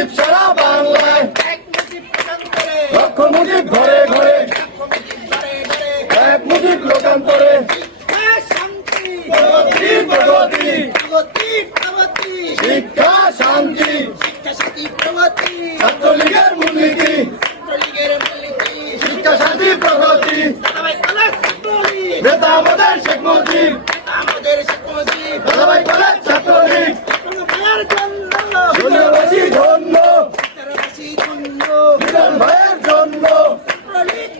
মুজিব সারা বাংলায়, এক মুজিব লোকান্তরে, লক্ষ মুজিব ঘরে ঘরে, লক্ষ মুজিব ঘরে ঘরে, এক মুজিব লোকান্তরে, শিক্ষা শান্তি, প্রগতি প্রগতি, প্রগতি প্রগতি, শিক্ষা শান্তি, শিক্ষা শান্তি প্রগতি, ছাত্রলীগের মূলনীতি, ছাত্রলীগের মূলনীতি, শিক্ষা শান্তি প্রগতি, দাদাভাই কলেজ ছাত্রলীগ, নেতা আমাদের শেখ মুজিব, নেতা আমাদের শেখ মুজিব, দাদাভাই